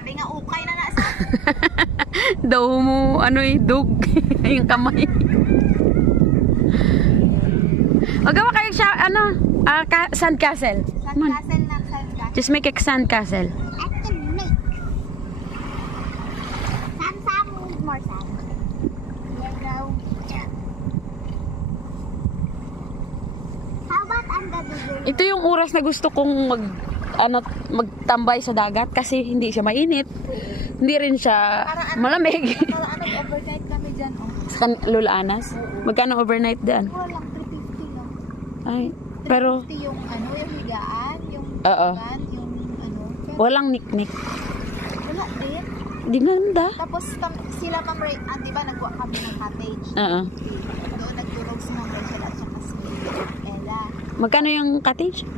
Sabi nga, ukay na nasa. Daw mo, ano eh, dog. Yung kamay. Magawa kayo siya, ano, sandcastle. Sandcastle na, sandcastle. Just make a sandcastle. I can make. Some more sand. Here go. How about under the river? Ito yung oras na gusto kong magtambay sa dagat kasi hindi siya mainit. Hindi rin siya malamig. Ano, overnight kami dyan, oh. Sa Lola Anas? Magkano overnight dyan? Walang 350 lang. Ay, pero 350 yung ano, yung higaan, yung Oo. higaan, yung ano. Pero walang niknik. wala din. Di ganda. Tapos sila Ma'am Ray, di ba nagwa kami ng cottage? Oo. Doon nagtulog si Ma'am Rachel at saka si Ella. Magkano yung cottage?